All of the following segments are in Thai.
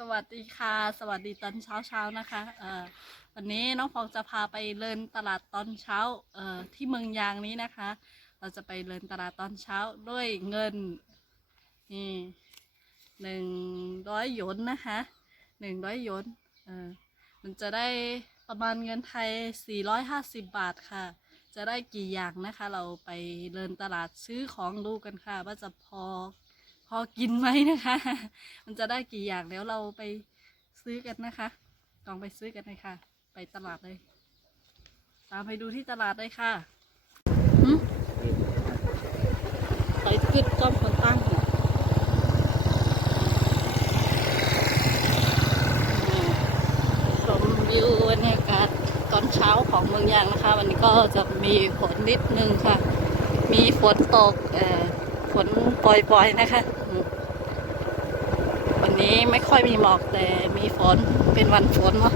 สวัสดีค่ะ สวัสดีตอนเช้าเช้านะคะเอ่อวันนี้น้องฟองจะพาไปเดินตลาดตอนเช้าเอ่อที่เมืองยางนี้นะคะ เราจะไปเดินตลาดตอนเช้าด้วยเงินนี่หนึ่งร้อยหยวนนะคะหนึ่งร้อยหยวนเออมันจะได้ประมาณเงินไทยสี่ร้อยห้าสิบบาทค่ะ จะได้กี่อย่างนะคะ เราไปเดินตลาดซื้อของดูกันค่ะ ว่าจะพอ พอกินไหมนะคะ มันจะได้กี่อย่างเดี๋ยวเราไปซื้อกันนะคะลองไปซื้อกันเลยค่ะ ไปตลาดเลย ตามไปดูที่ตลาดเลยค่ะไปขึ้นก้อมคนตั้งชมวิวบรรยากาศตอนเช้าของเมืองยางนะคะ วันนี้ก็จะมีฝนนิดนึงค่ะ มีฝนตกเอ่อ ฝนปล่อยๆนะคะ วันนี้ไม่ค่อยมีหมอกแต่มีฝนเป็นวันฝนเนาะ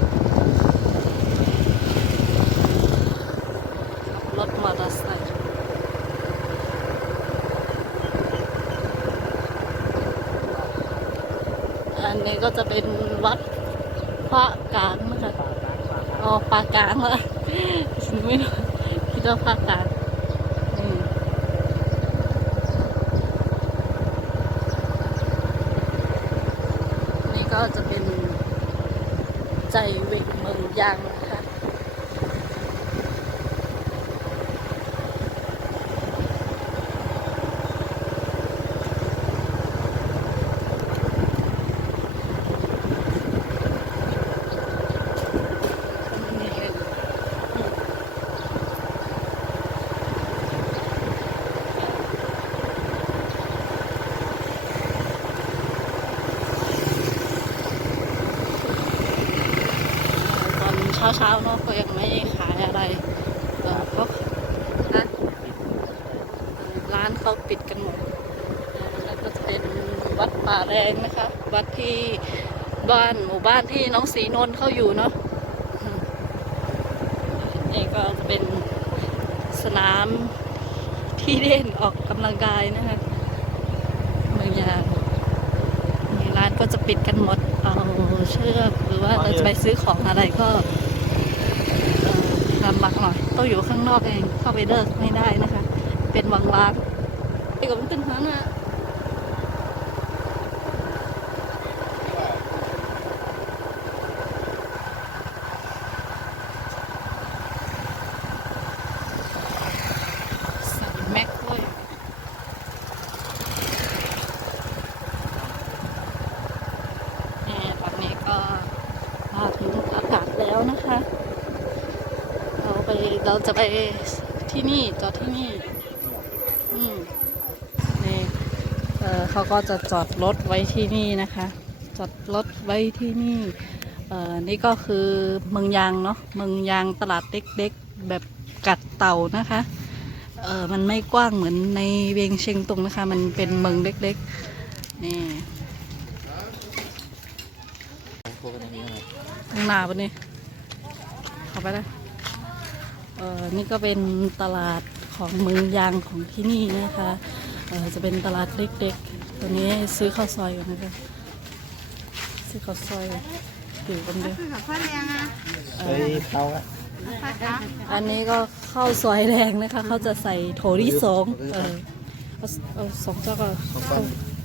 รถมอเตอร์ไซค์อันนี้ก็จะเป็นวัดพระกลางนะคะอ๋อปากลางเหรอฉันไม่รู้คิดว่าภากลางอืม นี่ ก็จะเป็นใจเวกเมืองยางนะคะ ตอน เช้าเช้าเนาะก็ยังไม่ขายอะไรเอ่อก็ร้านร้านเขาปิดกันหมดแล้วก็จะเป็นวัดป่าแรงนะคะ วัดที่บ้านหมู่บ้านที่น้องสีนนท์เขาอยู่เนาะนี่ก็จะเป็นสนามที่เล่นออกกำลังกายนะคะเมืองยางนี่ร้านก็จะปิดกันหมดเอาเชือกหรือว่าเราจะไปซื้อของอะไรก็ อ่อลำบากหน่อยต้องอยู่ข้างนอกเองเข้าไปเลิกไม่ได้นะคะ เป็นวังร้านไอ้กับมันตึ้งหันอะใส่แม็กด้วยนี่ตอนนี้ก็ถึงอากาศแล้วนะคะ ไปเราจะไปที่นี่จอดที่นี่ อืมนี่เออเขาก็จะจอดรถไว้ที่นี่นะคะ จอดรถไว้ที่นี่เออนี่ก็คือเมืองยางเนาะเมืองยางตลาดเล็กๆแบบกัดเต่านะคะเออมันไม่กว้างเหมือนในเวียงเชียงตุงนะคะ มันเป็นเมืองเล็กๆนี่ข้างหน้าปะนี่เข้าไปได้ เออนี่ก็เป็นตลาดของเมืองยางของที่นี่นะคะเออจะเป็นตลาดเล็กๆตัวนี้ซื้อข้าวซอยกันนะคะซื้อข้าวซอยอยู่กันเดียวคือกับข้าวแรงอะเอเฮ้ยอเตาอะข้าวจ้าอันนี้ก็ข้าวซอยแดงนะคะเขาจะใส่โถที่สองเออเอาเอาสองเจ้าก็ข้าว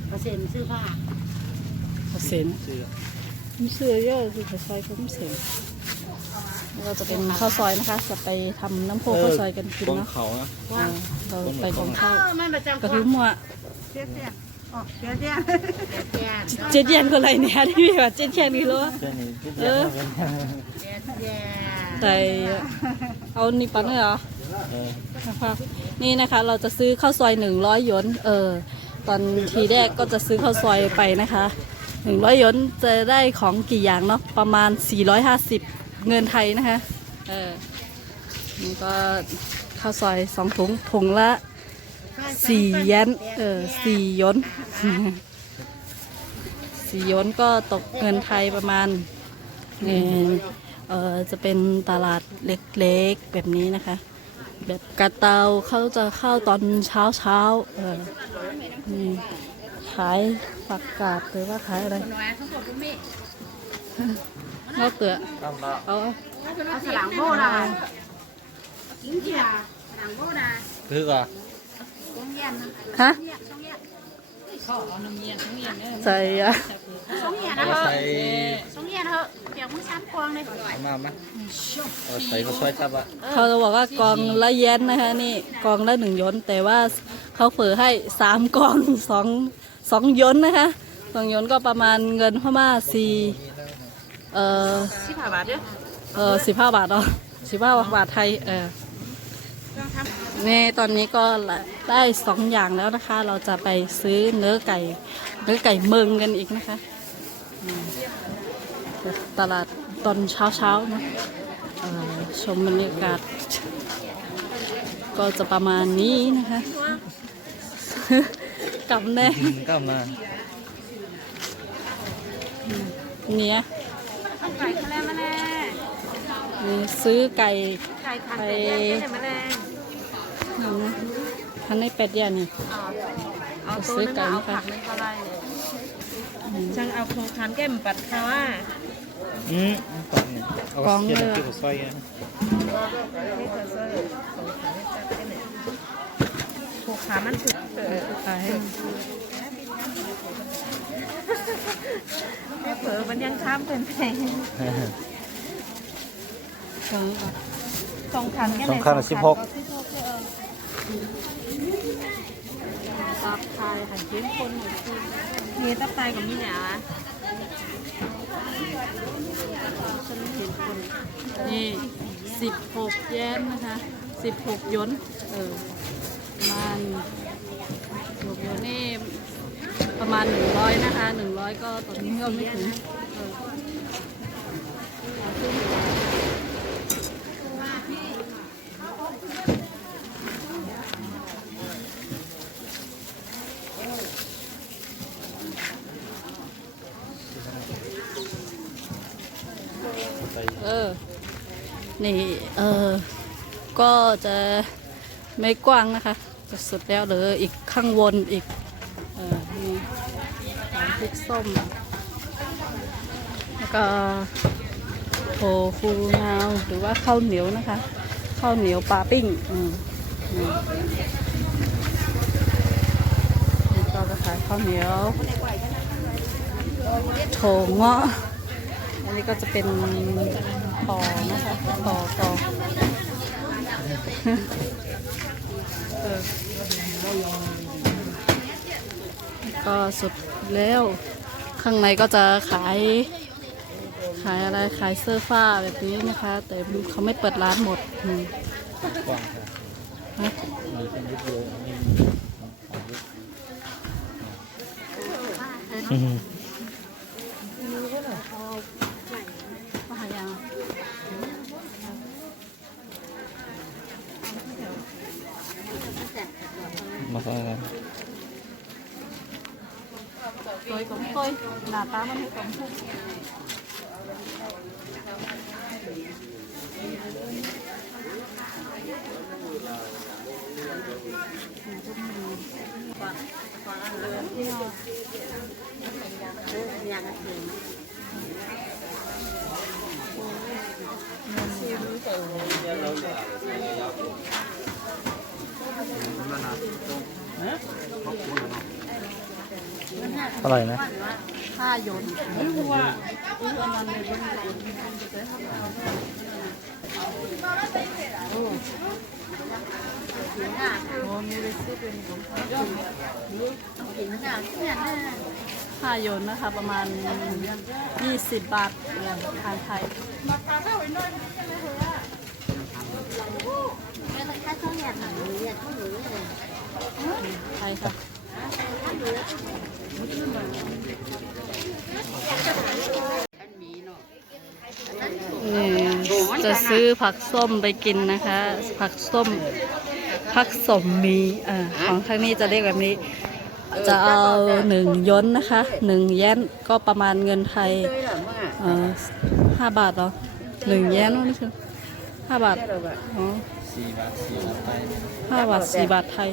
เปอร์เซ็นต์ซื้อผ้าข้าวเส้นเสือผมเสื้อเยอะคือข้าวซอยผมเส้นนี่ ก็จะเป็นข้าวซอยนะคะ จะไปทำน้ำโพข้าวซอยกันกินกองเนาะเขานะอ่าเราไปกองเอข้าวอมันประจำกระทุ้มัวเสียเสียอ๋อเสียเสียเสียเจเจียนก็อะไรเนี่ยที่พี่ว่าเจเจียนนี่รู้ว่าเจ้านี่ที่เอเดียวอกันเสียเสียแต่เอานี่ปันเลยเหรอเออนะคะนี่นะคะเราจะซื้อข้าวซอยหนึ่งร้อยหยวนเออตอนทีแรกก็จะซื้อข้าวซอยไปนะคะหนึ่งร้อยหยวนจะได้ของกี่อย่างเนาะประมาณ450 เงินไทยนะคะเออนี่ก็ข้าวซอยสองถุงถุงละสี่เยนเออสี่ยนสี่ยนก็ตกเงินไทยประมาณนี่เออจะเป็นตลาดเล็กๆแบบนี้นะคะ แบบกระเตาเขาจะเข้าตอนเช้าเช้าเออนี่ขายผักกาดหรือว่าขายอะไร หน่อยทั้งหมดก็มีงอกเกลือตามละเอาเอาสลังโบราณกินเกียร์สลังโบราณคือก่ะต้องเย็นฮะต้องเย็นใส่อะต้องเย็นนะเอาเถอะใส่ต้องเย็นเถอะเดี๋ยวมึงซ้ำกวางเลยเอามามาเอาใส่ข้าวซอยทับอะเขาจะบอกว่ากองละเย็นนะคะนี่กองละหนึ่งยนต์แต่ว่าเขาเฝอให้สามกองสองสองยนต์นะคะสองยนต์ก็ประมาณเงินพม่าสี่ เอ่อสิบห้าบาทเด้อเออสิบห้าบาทเนาะสิบห้าบาทไทยเออต้องทนี่ตอนนี้ก็ได้สองอย่างแล้วนะคะ เราจะไปซื้อเนื้อไก่ เนื้อไก่เมืองกันอีกนะคะอืมตลาดตอนเช้าเช้าๆเนอะเอ่อชมบรรยากาศ ก็จะประมาณนี้นะคะกลับแน่ก็มาเนี่ยำต้อง ไก่ทะเลมาแน่นี่ซื้อไก่ไก่ทานเป็ดย่างเจ๊มาแน่นี่นะทันในเป็ดย่างนี่เอาตัวนึงเอาผักนึงก็ได้จังเอาโครงคันแก้มปัดเขาว่าอืมก่อนเนี่ยเอาเกี่ยวกับข้าวซอยอะโครงขามันสุดเออขายให้ไม่เผลอมันยังข้ามเป็นเพลงฟังก่อนสองคันแค่สองข้างละสิบหกตับทายหันเข้มข้นหน่อยสิมีตับไตกับมีหนานี่สิบหกแยนนะคะสิบหกยนต์เออประมาณหกยนต์นี่ ประมาณหนึ่งร้อยนะคะหนึ่งร้อยก็ตอนนี้ก็ไม่ถึงเออเนี่ เออ ก็จะไม่กว้างนะคะ จะสุดแล้วเหลืออีกข้างบนอีก ริกส้ม แล้วก็โถฟูนาวหรือว่าข้าวเหนียวนะคะ ข้าวเหนียวปลาปิ้งอืมนี่ก็จะขายข้าวเหนียวโถเงาะอันนี้ก็จะเป็นต่อนะคะต่อต่อเออ ก็สุดแล้วข้างในก็จะขาย ขายอะไรขายเสื้อผ้าแบบนี้นะคะ แต่เขาไม่เปิดร้านหมดอืมกว้างค่ะฮะมีเป็นยุบโยงมีอืมว่าหายังมาซอยกัน สวยของสวยหน้าตามันให้ของทุก อร่อยนะผ้าโยนไม่รู้ว่าอุ้ยอันนั้นเลยเป็นโอ้มีเรซิปเป็นของผ้าโยนนะคะประมาณ 20 บาททางไทยไทยค่ะนี่ จะซื้อผักส้มไปกินนะคะ ผักส้ม ผักสมมีอ่อของทางนี้จะเรียกแบบนี้ จะเอาหนึ่งย้นนะคะหนึ่งแย้นก็ประมาณเงินไทยอ่อห้าบาทเหรอหนึ่งแย้นนี่คือห้าบาทอ๋อห้าบาทสี่บาทไทย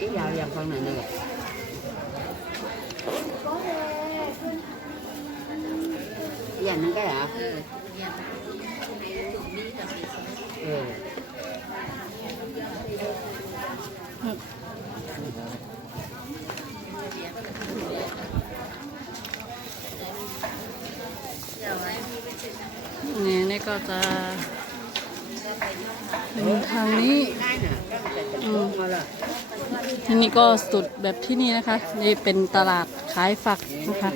cái dao dao con này nè giờ nó cái ạ ừ นี่นี่ก็จะเป็นทางนี้ cái nè cái Ừ. mà là ที่นี่ก็สุดแบบที่นี่นะคะ นี่เป็นตลาดขายฝักนะคะ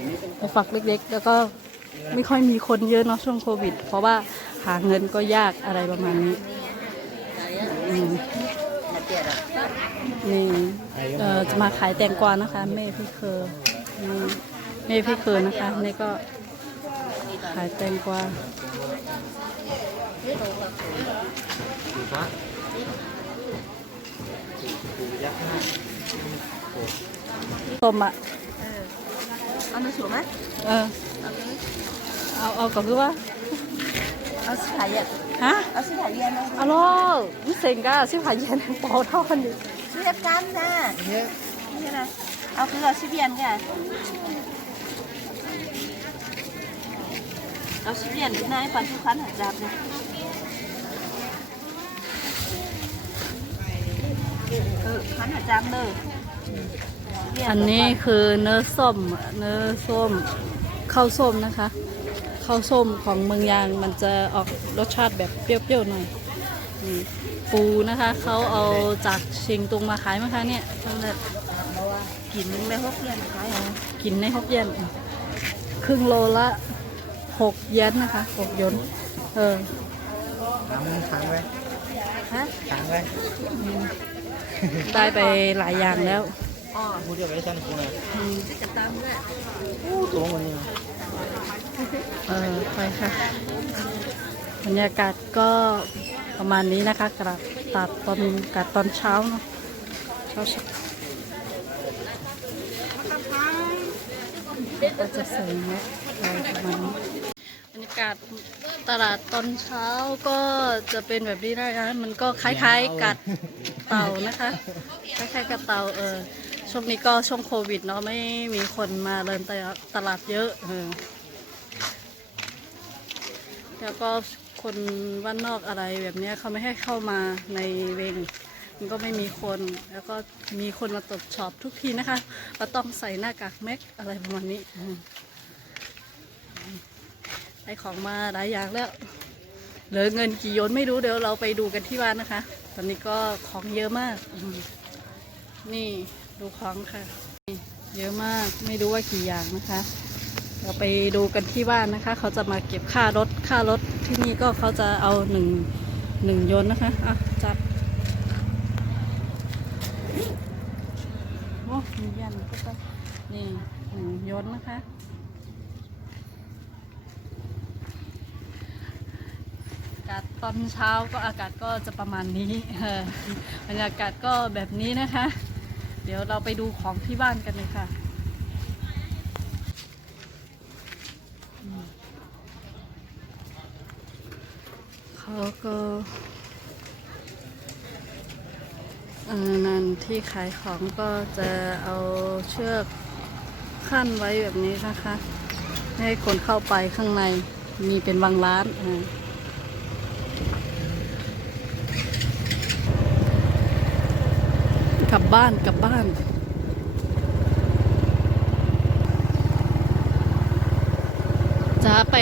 ฝักเล็กๆ แล้วก็ไม่ค่อยมีคนเยอะเนาะช่วงโควิด เพราะว่าหาเงินก็ยากอะไรประมาณนี้นี่เออจะมาขายแตงกวานะคะแม่พี่เคอนี่แม่พี่เคอนะคะ นี่ก็ขายแตงกวา Hả? ส้มอะเอามาสวยไหมเออ เอาเอาก็คือว่าเอาสิขายเย็นฮะเอาสิขายเย็นนะเอาล่ะนี่เซ็งก้าสิผ่าเย็นเปอเท่ากันดิสิเย็นกันนะนี่นะเอาคือเอาสิเย็นกันเอาสิเย็นที่ไหนปันทุกคันหัดจับเลยเออคันหัดจับเลย อันนี้คือเนื้อส้ม เนื้อส้มข้าวส้มนะคะข้าวส้มของเมืองยางมันจะออกรสชาติแบบเปรี้ยวๆหน่อยนี่ปูนะคะเขาเอาจากเชียงตุงมาขายมั้งคะเนี่ยกินไม่พกเย็นขายเอากินในฮกเย็นครึ่งโลละหกเยนนะคะหกยนเออ Thắng thắng vậy ฮะ Thắng vậy ได้ไปหลายอย่างแล้ว อ๋อ Mua cho bé chân cô này อืมจะตามด้วย Ú, Xuống rồi nhiều เออไปค่ะ บรรยากาศก็ประมาณนี้นะคะกระตัดตอนกัดตอนเช้าเนาะเช้าช้าก็จะใส่แมสอะไรประมาณนี้บรรยากาศตลาดตอนเช้าก็จะเป็นแบบนี้นะคะ มันก็คล้ายๆกัดเต่านะคะ คล้ายๆกับเต่าเออ ช่วงนี้ก็ช่วงโควิดเนาะไม่มีคนมาเดินตลาดเยอะเออแล้วก็คนว่านนอกอะไรแบบนี้เขาไม่ให้เข้ามาในเวงมันก็ไม่มีคนแล้วก็มีคนมาตรวจสอบทุกทีนะคะก็ต้องใส่หน้ากากแม็กอะไรประมาณนี้ได้ของมาหลายอย่างแล้วเหลือเงินกี่ยนไม่รู้เดี๋ยวเราไปดูกันที่บ้านนะคะ ตอนนี้ก็ของเยอะมาก นี่ ดูของค่ะ เยอะมากไม่รู้ว่ากี่อย่างนะคะ เราไปดูกันที่บ้านนะคะ เขาจะมาเก็บค่ารถค่ารถที่นี่ก็เขาจะเอาหนึ่งหนึ่งยนนะคะอะจับโอ้มียันก็ไปนี่หนึ่งยนนะคะากาศตอนเช้าก็อากาศก็จะประมาณนี้บรรยากาศก็แบบนี้นะคะ เดี๋ยวเราไปดูของที่บ้านกันเลยค่ะ เขาก็เออนั่นที่ขายของก็จะเอาเชือกขั้นไว้แบบนี้นะคะ ให้คนเข้าไปข้างในมีเป็นบางร้านอ่า กลับบ้านกลับบ้านจะไป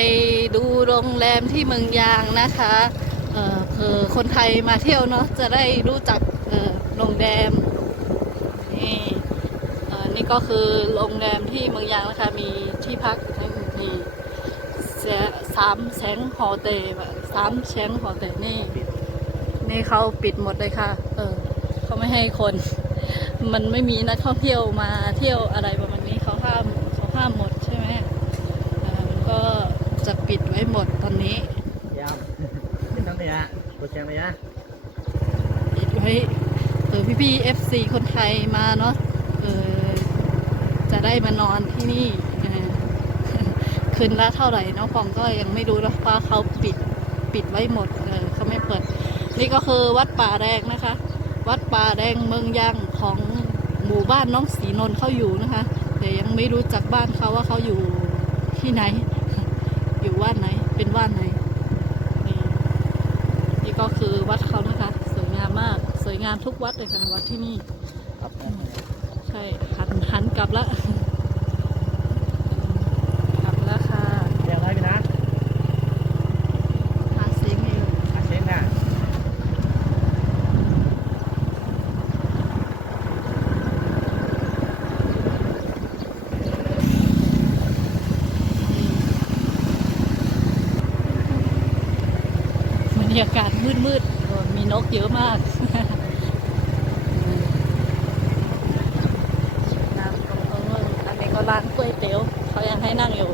ดูโรงแรมที่เมืองยางนะคะเออเผื่อคนไทยมาเที่ยวเนาะจะได้รู้จักโรงแรมนี่อ่อนี่ก็คือโรงแรมที่เมืองยางนะคะ มีที่พักทั้งนี่แสามแสงหอเตแบบสามแสงหอเตนี่นี่เขาปิดหมดเลยค่ะ เออเขาไม่ให้คน มันไม่มีนักท่องเที่ยวมาเที่ยวอะไรประมาณนี้เขาห้ามเขาห้ามหมดใช่ไหมอ่ามันก็จะปิดไว้หมดตอนนี้ Dạ Đến đó này à Cô xem này á ปิดไว้เออพี่พี่เอฟซีคนไทยมาเนาะเออจะได้มานอนที่นี่เออคืนละเท่าไหร่น้องฟองก็ยังไม่รู้นะเพราะเขาปิดปิดไว้หมดเออเขาไม่เปิด นี่ก็คือวัดป่าแดงนะคะ วัดป่าแดงเมืองยางของห มู่บ้านน้องสีนนท์เขาอยู่นะคะ แต่ยังไม่รู้จักบ้านเขาว่าเขาอยู่ที่ไหน อยู่ว่านไหน เป็นว่านไหน นี่นี่ก็คือวัดเขานะคะ สวยงามมาก สวยงามทุกวัดเลยค่ะวัดที่นี่ครับใช่หันหันกลับละกลับแล้วค่ะ เรียกอะไรพี่นะ หาเสียงอยู่ อาเชนน่ะ บรรยากาศมืดๆก็มีนก เยอะมากน้ำตรงนู้นอันนี้ก็ร้านก๋วยเตี๋ยวเขายังให้นั่งอยู่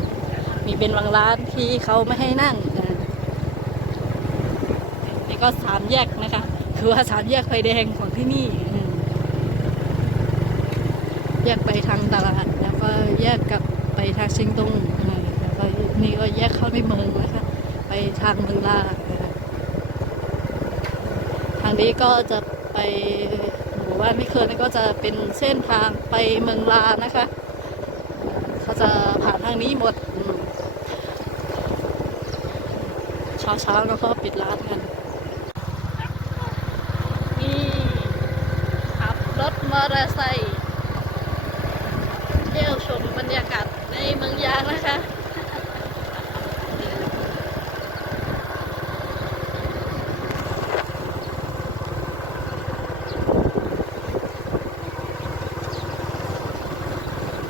มีเป็นบางร้านที่เขาไม่ให้นั่งอ่านี่ก็สามแยกนะคะ คือว่าสามแยกไฟแดงของที่นี่แยกไปทางตลาดแล้วก็แยกกลับไปทางเชียงตุงแล้วก็นี่ก็แยกเข้าในเมืองนะคะไปทางเมืองลาางนี้ก็จะไปหมู่บ้านไม่เคยนี่ก็จะเป็นเส้นทางไปเมืองลานะคะ เขาจะผ่านทางนี้หมดเช้าเช้าๆแล้วก็ปิดร้านกันนี่ขับรถมอเตอร์ไซค์เที่ยวชมบรรยากาศในเมืองยางนะคะ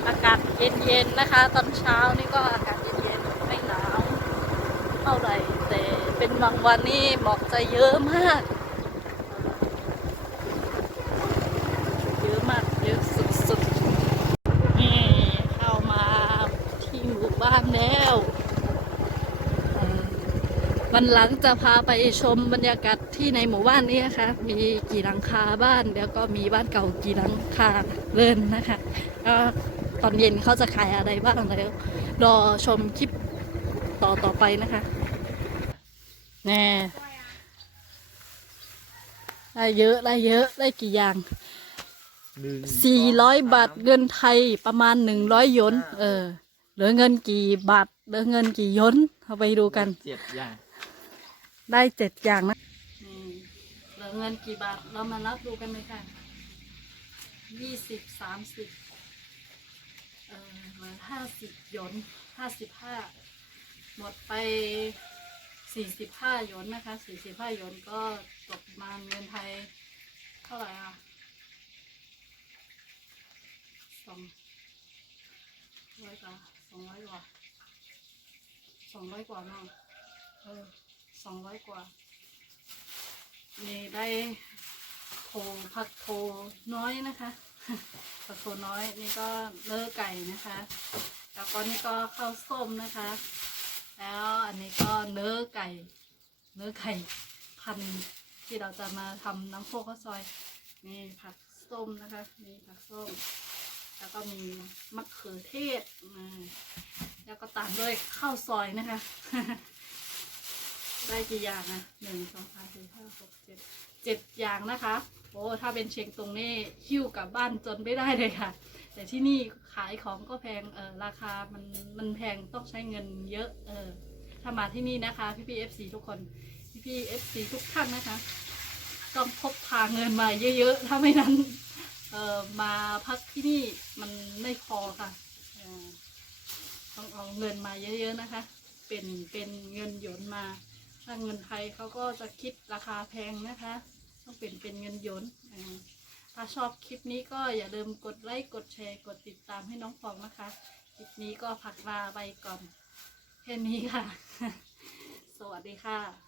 อากาศ เย็นๆนะคะ ตอนเช้านี่ก็อากาศเย็นๆไม่หนาวเท่าไหร่แต่เป็นบางวันนี่หมอกจะเยอะมาก เยอะมากเยอะสุดๆนี่เข้ามาที่หมู่บ้านแล้ววันหลังจะพาไปชมบรรยากาศที่ในหมู่บ้านนี้นะคะ มีกี่หลังคาบ้าน แล้วก็มีบ้านเก่ากี่หลังคาเรือนนะคะก็ ตอนเย็นเขาจะขายอะไรบ้างแล้วรอชมคลิปต่อต่อไปนะคะแน่ได้เยอะได้เยอะได้กี่อย่างหนึ่งสี่ร้อยบาทเงินไทยประมาณหนึ่งร้อยยนต์เออเหลือเงินกี่บาทเหลือเงินกี่ยนต์เอาไปดูกันเจ็ดอย่าง ได้เจ็ดอย่างนะเหลือเงินกี่บาทเรามานับดูกันเลยค่ะยี่สิบสามสิบเอ ห้าสิบหยนห้าสิบห้าหมดไปสี่สิบห้าหยนนะคะสี่สิบห้าหยนก็ตกมาเงินไทยเท่าไหร่อะสองร้อยกว่าสองร้อยกว่าสองร้อยกว่าเนาะเออสองร้อยกว่านี่ได้โทผักโทน้อยนะคะ ผักโทน้อยนี่ก็เนื้อไก่นะคะ แล้วก็นี่ก็ข้าวส้มนะคะ แล้วอันนี้ก็เนื้อไก่ เนื้อไก่พันที่เราจะมาทำน้ำโคข้าวซอยนี่ผักส้มนะคะนี่ผักส้ม แล้วก็มีมะเขือเทศอ่าแล้วก็ตามด้วยข้าวซอยนะคะ ได้กี่อย่างนะหนึ่งสองสามสี่ห้าหกเจ็ด เจ็ดอย่างนะคะ โอ้ถ้าเป็นเชียงตุงนี่หิ้วกลับบ้านจนไม่ได้เลยค่ะ แต่ที่นี่ขายของก็แพงเออราคามันมันแพงต้องใช้เงินเยอะเออถ้ามาที่นี่นะคะ พี่พี่เอฟซีทุกคนพี่พี่เอฟซีทุกท่านนะคะ ต้องพกพาเงินมาเยอะ ๆ ถ้าไม่นั้นเออมาพักที่นี่มันไม่พอค่ะต้องเอาเงินมาเยอะ ๆ นะคะ เป็นเป็นเงินหยนมา ถ้าเงินไทยเขาก็จะคิดราคาแพงนะคะ ต้องเปลี่ยนเป็นเงินหยวนถ้าชอบคลิปนี้ก็อย่าลืมกดไลค์กดแชร์กดติดตามให้น้องฟองนะคะ คลิปนี้ก็ผักลาไปก่อนแค่นี้ค่ะ สวัสดีค่ะ